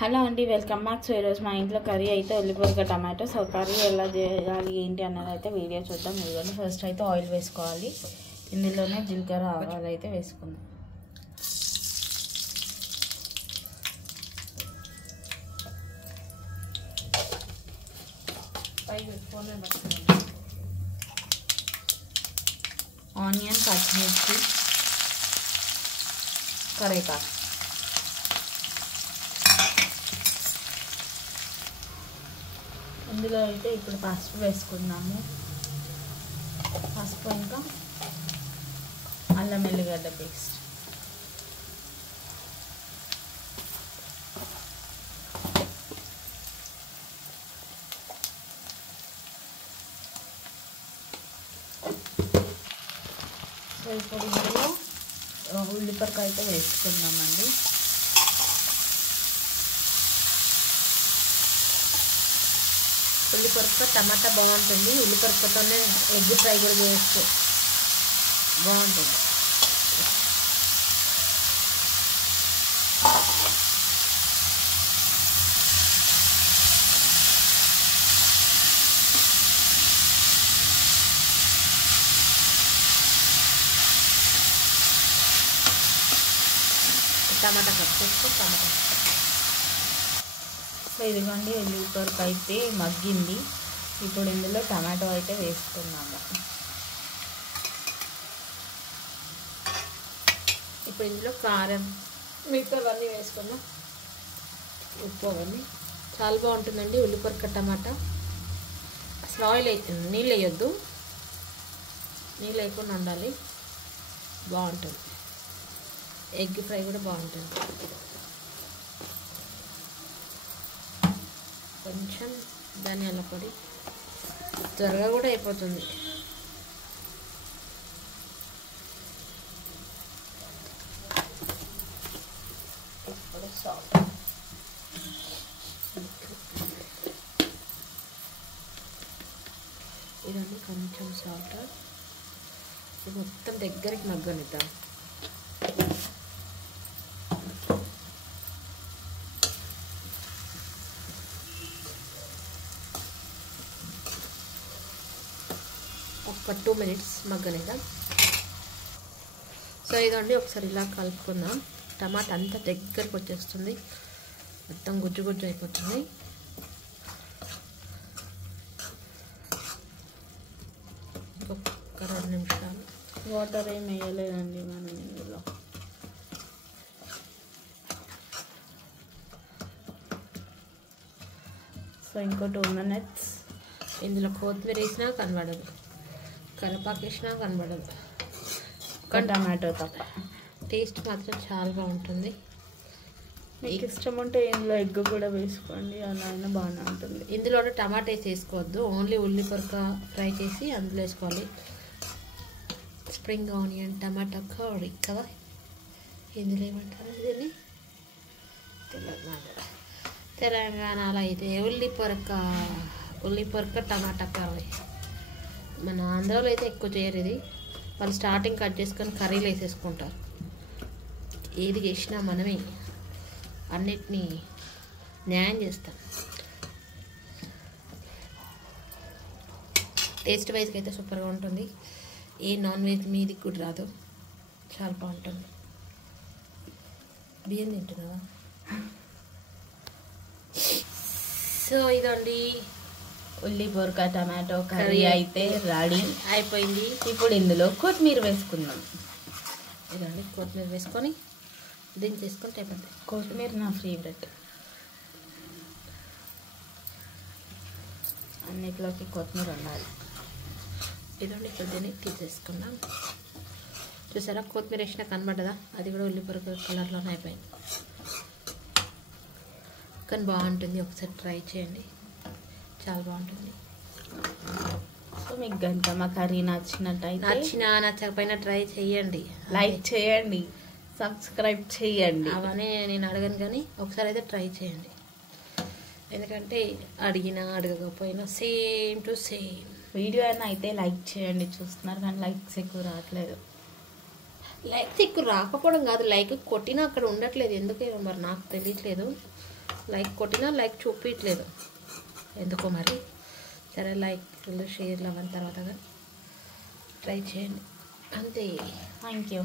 Hello అండి, welcome back. So ఈరోజు మా ఇంట్లో కర్రీ అయితే ఉల్లిపాయ టమాటో. సో కర్రీ ఎలా చేయాలి ఏంటి అన్నది అయితే వీడియో చూద్దాం. ఇదిగోండి, ఫస్ట్ అయితే ఆయిల్ వేసుకోవాలి. ఇందులోనే జీలకర్ర ఆవాలు అయితే వేసుకుందాం. ఆనియన్, పచ్చిమిర్చి, కరివేపాకు. ఇందులో అయితే ఇప్పుడు పసుపు వేసుకుందాము. పసుపు ఇంకా అల్లం వెల్లిగడ్డ పేస్ట్. సో ఇప్పుడు ఇందులో ఉల్లిపాయ అయితే వేసుకుందామండి. ఉల్లిపొరక టమాటా బాగుంటుంది. ఉల్లిపొరకతోనే ఎగ్ ఫ్రై కూడా చేయొచ్చు, బాగుంటుంది. టమాటా కట్ చేసుకో. టమాటా సో ఇదిగోండి, ఉల్లిపొరక అయితే మగ్గింది. ఇప్పుడు ఇందులో టమాటో అయితే వేసుకున్నాము. ఇప్పుడు ఇందులో కారం, మిగతావన్నీ వేసుకున్నాం, ఉప్పు అవన్నీ. చాలా బాగుంటుందండి ఉల్లిపొరక టమాటా. అసలు ఆయిల్ నీళ్ళు వేయొద్దు, నీళ్ళు వేయకుండా ఉండాలి, బాగుంటుంది. ఎగ్ ఫ్రై కూడా బాగుంటుంది. కొంచెం ధనియాల పొడి, త్వరగా కూడా అయిపోతుంది. ఇప్పుడు సాల్ట్, ఇదండి కొంచెం సాల్ట్. మొత్తం దగ్గరికి మగ్గనిద్దాం. ఒక 2 minutes మగ్గనిద్దాం. సో ఇదండి, ఒకసారి ఇలా కలుపుకుందాం. టమాటా అంతా దగ్గరికి వచ్చేస్తుంది, మొత్తం గుజ్జు గుజ్జు అయిపోతుంది. ఇంకొక 2 నిమిషాలు. వాటర్ ఏం వేయలేదండి మనం ఇందులో. సో ఇంకో 2 minutes. ఇందులో కొత్తిమీర వేసినా కనబడదు, కరివేపాకు వేసినా కనబడదు. టమాటో తప్ప టేస్ట్ మాత్రం చాలా బాగుంటుంది. మీకు ఇష్టం ఉంటే ఇందులో ఎగ్ కూడా వేసుకోండి, అలా అయినా బాగానే ఉంటుంది. ఇందులో టమాటా వేసి వేసుకోవద్దు, ఓన్లీ ఉల్లిపొరక ఫ్రై చేసి అందులో వేసుకోవాలి. స్ప్రింగ్ ఆనియన్ టమాటా కర్రీ కదా, ఇందులో ఏమంటారు దీన్ని? తెలంగాణలో అయితే ఉల్లిపొరక టమాటా కర్రీ. మన ఆంధ్రాలో అయితే ఎక్కువ చేయరు ఇది. వాళ్ళు స్టార్టింగ్ కట్ చేసుకొని కర్రీలు వేసేసుకుంటారు. ఏది చేసినా మనమే అన్నిటినీ న్యాయం చేస్తాం. టేస్ట్ వైజ్గా అయితే సూపర్గా ఉంటుంది. ఏ నాన్ వెజ్ మీదికి కూడా రాదు, చాలా బాగుంటుంది. బియ్యం తింటున్నావా? సో ఇదండి, ఉల్లిపొరక టమాటో కర్రీ అయితే రెడీ అయిపోయింది. ఇప్పుడు ఇందులో కొత్తిమీర వేసుకుందాం. ఇదండి, కొత్తిమీర వేసుకొని దించేసుకుంటే అయిపోతుంది. కొత్తిమీర నా ఫేవరెట్. అన్నిట్లోకి కొత్తిమీర ఉండాలి. ఇదండి, ఇప్పుడు దీన్ని తీసేసుకున్నాం. చూసారా, కొత్తిమీర వేసినా కనబడ్డదా? అది కూడా ఉల్లిపొరక కలర్లోనే అయిపోయింది. కానీ బాగుంటుంది, ఒకసారి ట్రై చేయండి, చాలా బాగుంటుంది. సో మీకు గంట మా కర్రీ నచ్చినట్టయితే, నచ్చకపోయినా ట్రై చేయండి, లైక్ చేయండి, సబ్స్క్రైబ్ చేయండి. అవన్నీ నేను అడగను, కానీ ఒకసారి అయితే ట్రై చేయండి. ఎందుకంటే అడిగినా అడగకపోయినా సేమ్ టు సేమ్. వీడియో అయినా అయితే లైక్ చేయండి. చూస్తున్నారు కానీ లైక్స్ ఎక్కువ రావట్లేదు. లైక్ ఎక్కువ రాకపోవడం కాదు, లైక్ కొట్టినా అక్కడ ఉండట్లేదు, ఎందుకేమో మరి నాకు తెలియట్లేదు. లైక్ కొట్టినా లైక్ చూపించట్లేదు ఎందుకో మరి. సరే లైక్లు షేర్లు అవన్నీ తర్వాత ట్రై చేయండి అంతే. Thank you.